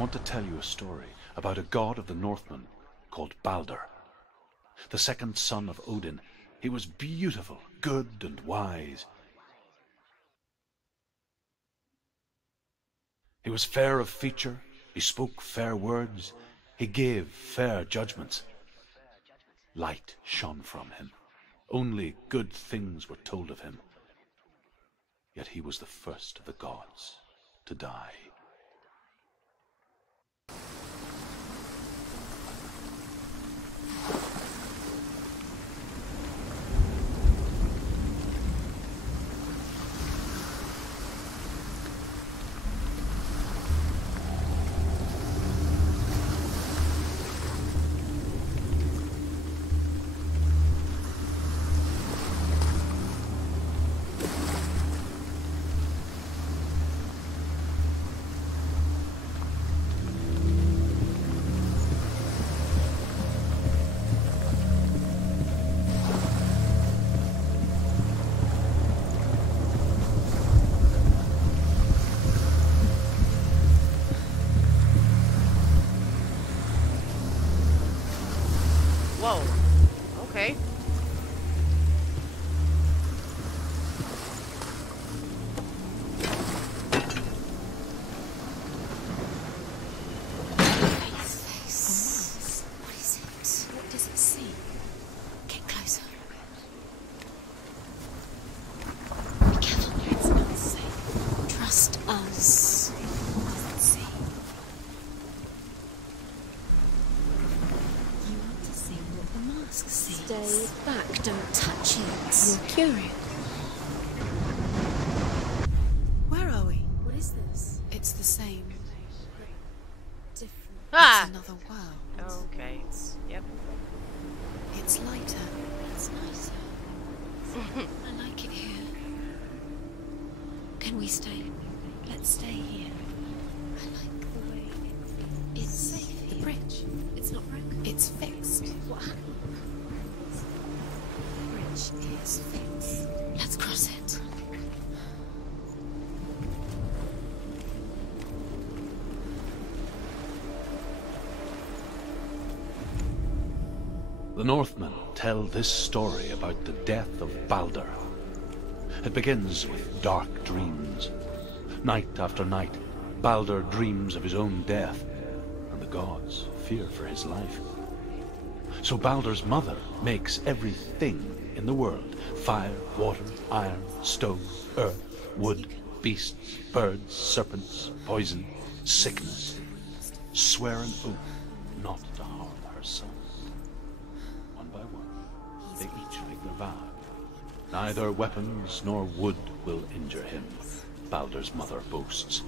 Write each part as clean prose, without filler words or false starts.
want to tell you a story about a god of the Northmen called Balder. The second son of Odin. He was beautiful, good, and wise. He was fair of feature, he spoke fair words, he gave fair judgments. Light shone from him. Only good things were told of him. Yet he was the first of the gods to die. Whoa. Okay. What is it? What does it see? Get closer. Be careful, it's not safe. Trust us. What does it see? You want to see what the mask sees. Stay back, don't touch it. You're curious. Where are we? What is this? It's the same. Different. Ah! It's another world. Okay. Yep. It's lighter. It's nicer. I like it here. Can we stay? Let's stay here. I like the way it feels. It's safe. The bridge. It's not broken. It's fixed. What happened? The bridge is fixed. Let's cross it. The Northmen tell this story about the death of Balder. It begins with dark dreams. Night after night, Balder dreams of his own death, and the gods fear for his life. So Balder's mother makes everything in the world: fire, water, iron, stone, earth, wood, beasts, birds, serpents, poison, sickness. Swear an oath not to harm her son. One by one, they each make their vow. Neither weapons nor wood will injure him, Balder's mother boasts.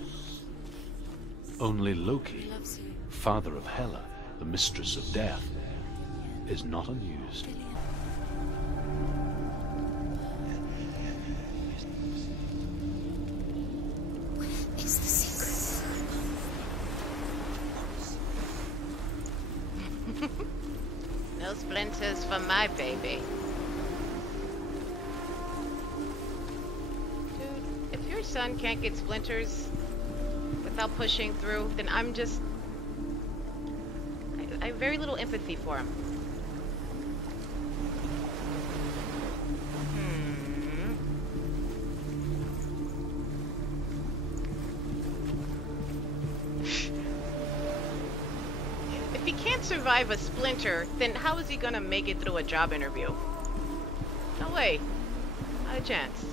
Only Loki, father of Hela, the mistress of death, is not amused. It's the secret. No splinters for my baby. Dude, if your son can't get splinters without pushing through, then I'm just... I have very little empathy for him. If he can't survive a splinter, then how is he gonna make it through a job interview? No way. Not a chance.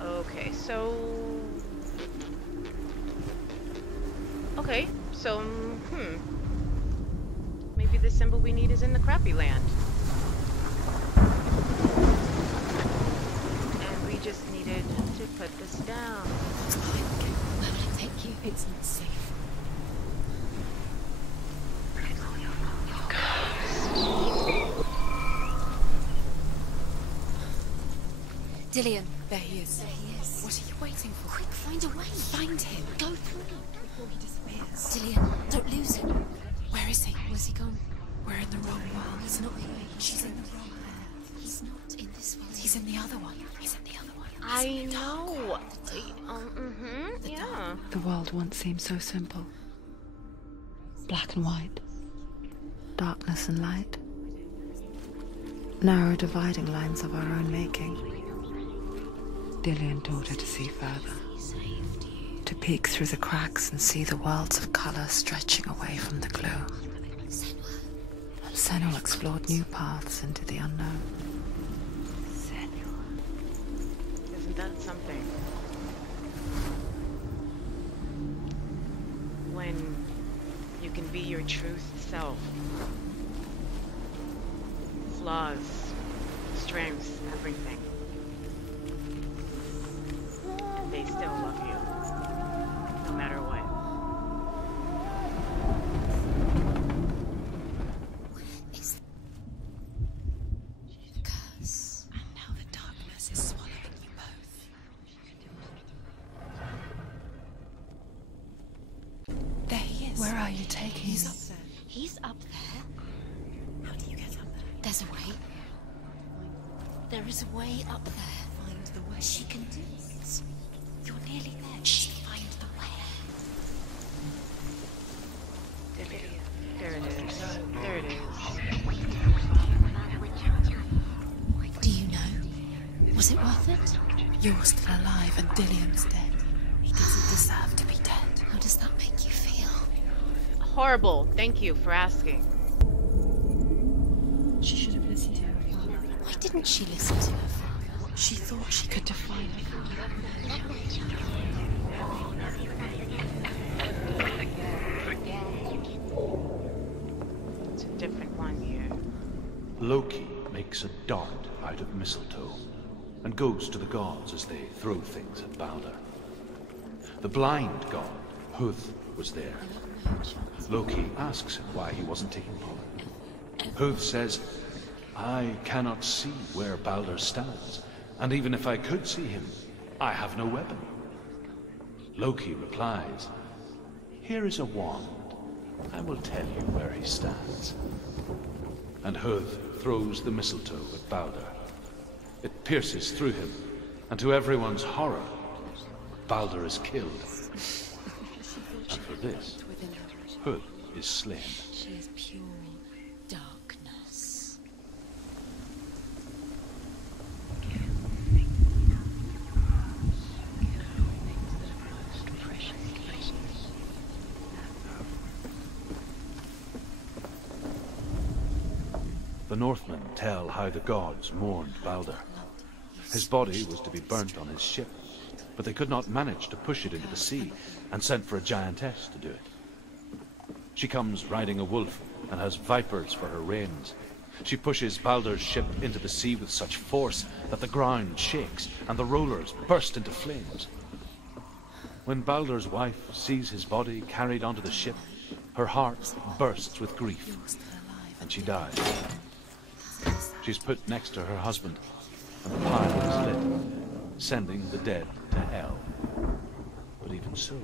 Okay, so... Maybe the symbol we need is in the crappy land. And we just needed to put this down. Where will it take you? It's not safe. Dillion. There he is. There he is. What are you waiting for? Quick, find a way. Find him. Go through before he disappears. Dillion, don't lose him. Where is he? Where's he gone? We're in the wrong world. He's not here. She's in the wrong world. He's He's not in this world. He's in the other one. He's in the other one. I know. Yeah. The world once seemed so simple. Black and white. Darkness and light. Narrow dividing lines of our own making. Dillian taught her to see further. To peek through the cracks and see the worlds of colour stretching away from the glow. And Senua explored new paths into the unknown. Isn't that something? When you can be your truth self. Flaws, strengths, everything. They still love you. No matter what. Curse. And now the darkness is swallowing you both. There he is. Where are you taking He's me? up there. He's up there. How do you get up there? There's a way. There is a way up there. Find the way. She can do it. You're nearly there. She find the way. There it is. There it is. Do you know? Was it worth it? You're still alive and Dillian's dead. He doesn't deserve to be dead. How does that make you feel? Horrible. Thank you for asking. She should have listened to her father. Why didn't she listen to her father? She thought she could define her father. It's a different one here. Loki makes a dart out of mistletoe and goes to the gods as they throw things at Balder. The blind god, Huth, was there. Loki asks him why he wasn't taking part. Huth says, I cannot see where Balder stands, and even if I could see him, I have no weapon. Loki replies, here is a wand. I will tell you where he stands. And Huth throws the mistletoe at Balder. It pierces through him, and to everyone's horror, Balder is killed. And for this, Huth is slain. She is pure darkness. The Northmen tell how the gods mourned Balder. His body was to be burnt on his ship, but they could not manage to push it into the sea, and sent for a giantess to do it. She comes riding a wolf and has vipers for her reins. She pushes Balder's ship into the sea with such force that the ground shakes and the rollers burst into flames. When Balder's wife sees his body carried onto the ship, her heart bursts with grief, and she dies. She's put next to her husband, and the pile is lit, sending the dead to hell. But even so,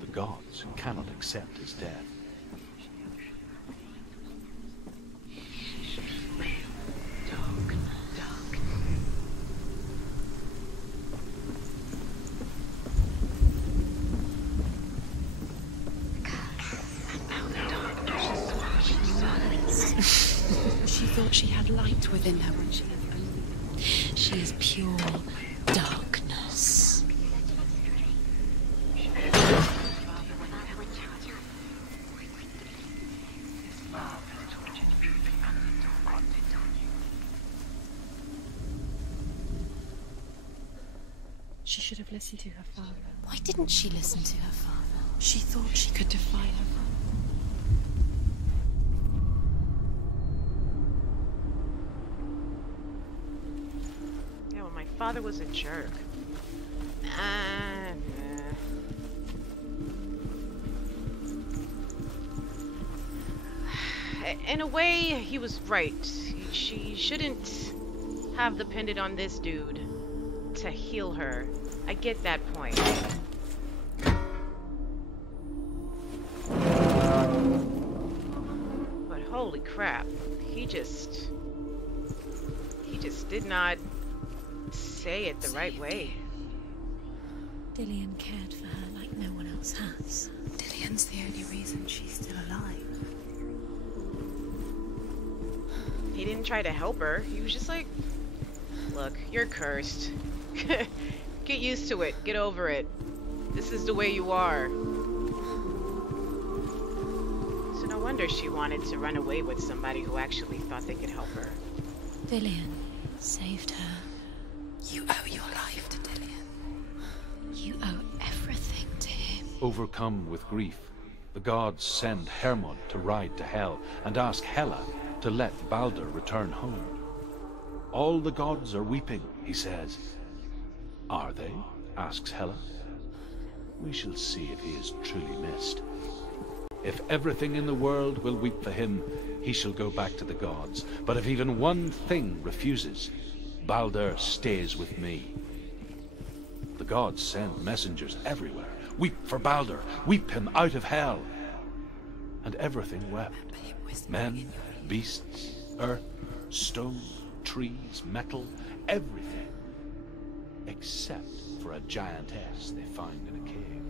the gods cannot accept his death. She thought she had light within her when she had only. She is pure darkness. She should have listened to her father. Why didn't she listen to her father? She thought she could defy her father. Yeah, well, my father was a jerk. In a way, he was right. She shouldn't have depended on this dude to heal her. I get that point. But holy crap, he just just did not say it the right way. Dillian cared for her like no one else has. Dillian's the only reason she's still alive. He didn't try to help her. He was just like, look, you're cursed. Get used to it. Get over it. This is the way you are. So no wonder she wanted to run away with somebody who actually thought they could help her. Dillian saved her. You owe your life to Dillian. You owe everything to him. Overcome with grief, the gods send Hermod to ride to Hell and ask Hela to let Baldur return home. All the gods are weeping, he says. Are they? Asks Hela. We shall see if he is truly missed. If everything in the world will weep for him, he shall go back to the gods. But if even one thing refuses, Baldur stays with me. The gods send messengers everywhere. Weep for Baldur. Weep him out of Hell. And everything wept. Men, beasts, earth, stone, trees, metal, everything. Except for a giantess they find in a cave.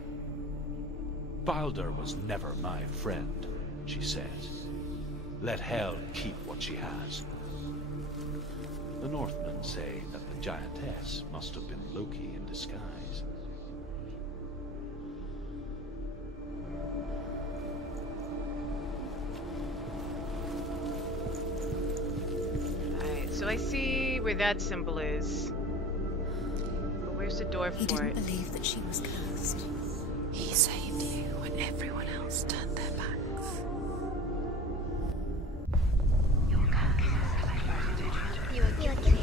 Baldur was never my friend, she says. Let Hel keep what she has. The Northmen say that the giantess must have been Loki in disguise. Alright, so I see where that symbol is. But where's the door He for it? didn't believe that she was cursed. He saved you when everyone else turned their backs. Your curse. You are guilty.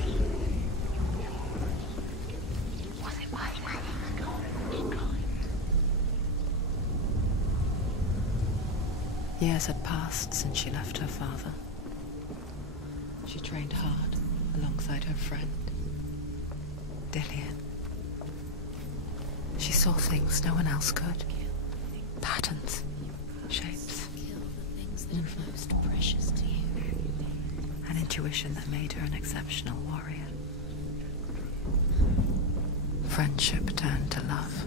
Was it my Years had passed since she left her father. She trained hard alongside her friend, Dillian. She saw things no one else could. Patterns, shapes, Kill the things that are most precious to you. an intuition that made her an exceptional warrior. Friendship turned to love.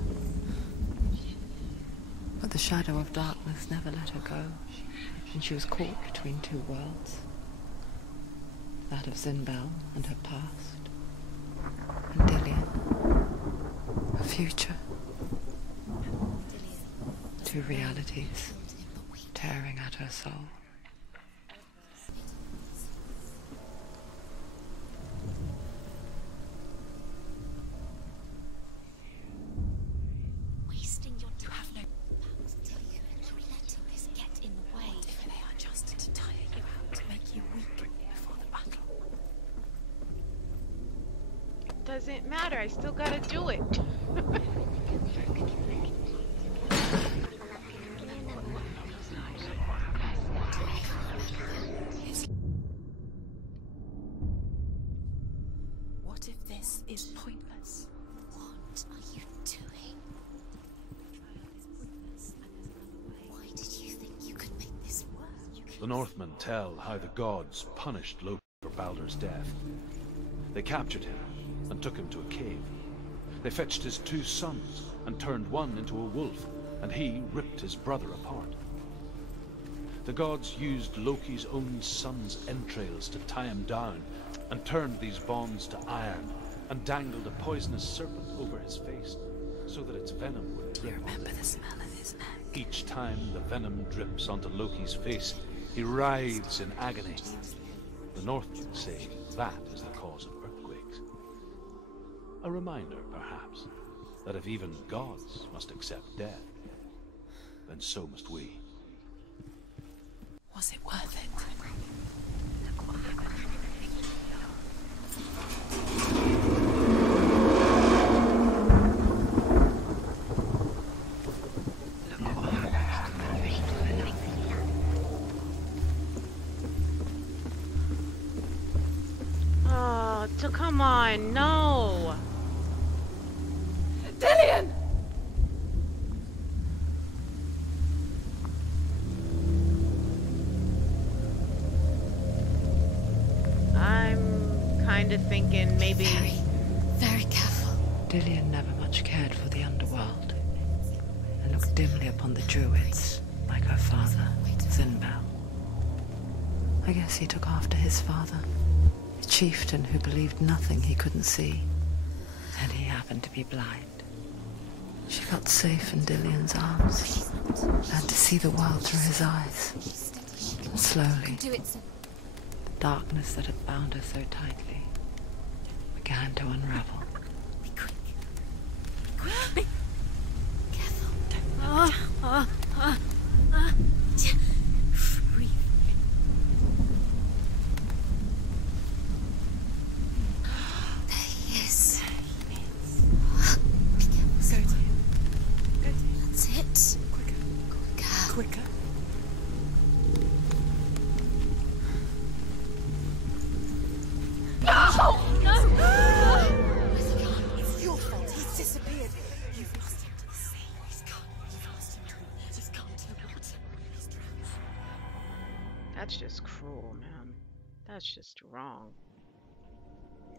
But the shadow of darkness never let her go, and she was caught between two worlds. That of Zinbel and her past, and Dillian, her future. Two realities tearing at her soul. Wasting your time. You have no Dillian, you're letting this get in the way. If they are just to tire you out, to make you weak before the battle. Doesn't matter, I still gotta do it. What if this is pointless? What are you doing? Why did you think you could make this work? The Northmen tell how the gods punished Loki for Baldur's death. They captured him and took him to a cave. They fetched his two sons and turned one into a wolf, and he ripped his brother apart. The gods used Loki's own son's entrails to tie him down, and turned these bonds to iron, and dangled a poisonous serpent over his face, so that its venom would You drip. remember the smell of his neck? Each time the venom drips onto Loki's face, he writhes in agony. The Northmen say that is the cause of earthquakes. A reminder, perhaps, that if even gods must accept death, then so must we. Was it worth it? Oh, come on, no! Dillian! I'm kind of thinking maybe... Very, very careful. Dillion never much cared for the underworld, and looked dimly upon the druids, like her father, Zinbel. I guess he took after his father, a chieftain who believed nothing he couldn't see, and he happened to be blind. She felt safe in Dillion's arms, and to see the world through his eyes. And slowly, Do it. the darkness that had bound her so tightly began to unravel. Be quick. Quick. Careful. Don't breathe. There he is. Be careful. Go to him. Go to him. That's it. Quicker. Quicker. Quicker. It's your fault. He's disappeared. You've lost him to the sea. He's gone. You've lost him to him. He's gone to the water. He's drowned. That's just cruel, man. That's just wrong.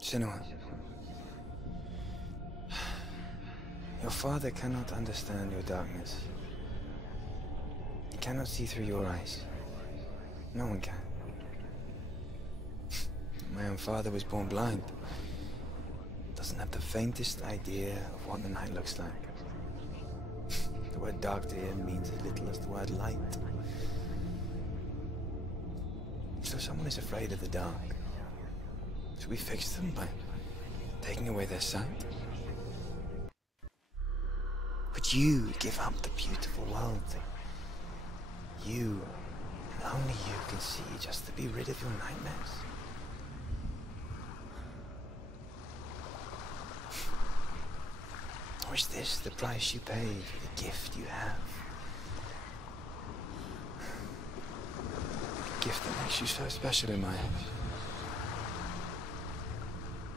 Senua, your father cannot understand your darkness. He cannot see through your eyes. No one can. My own father was born blind. Doesn't have the faintest idea of what the night looks like. The word dark to him means as little as the word light. So someone is afraid of the dark. Should we fix them by taking away their sight? Would you give up the beautiful world that you, and only you, can see just to be rid of your nightmares? Or is this the price you pay for the gift you have? A gift that makes you so special in my eyes.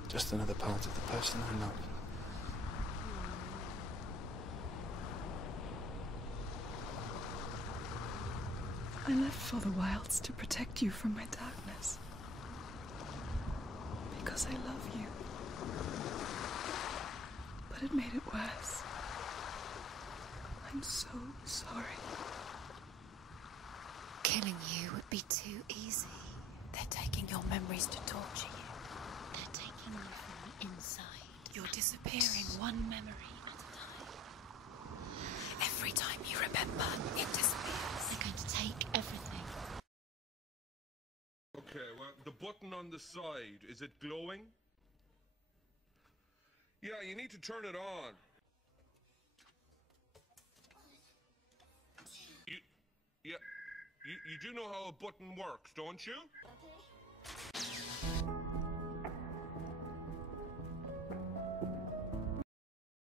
Just another part of the person I love. I left for the wilds to protect you from my darkness. Because I love you. But it made it worse. I'm so sorry. Killing you would be too easy. They're taking your memories to torture you. They're taking you from the inside. You're disappearing one memory at a time. Every time you remember, it disappears. They're going to take everything. Okay, well, the button on the side, is it glowing? Yeah, you need to turn it on. You do know how a button works, don't you?